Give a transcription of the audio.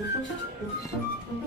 조심 조심 조심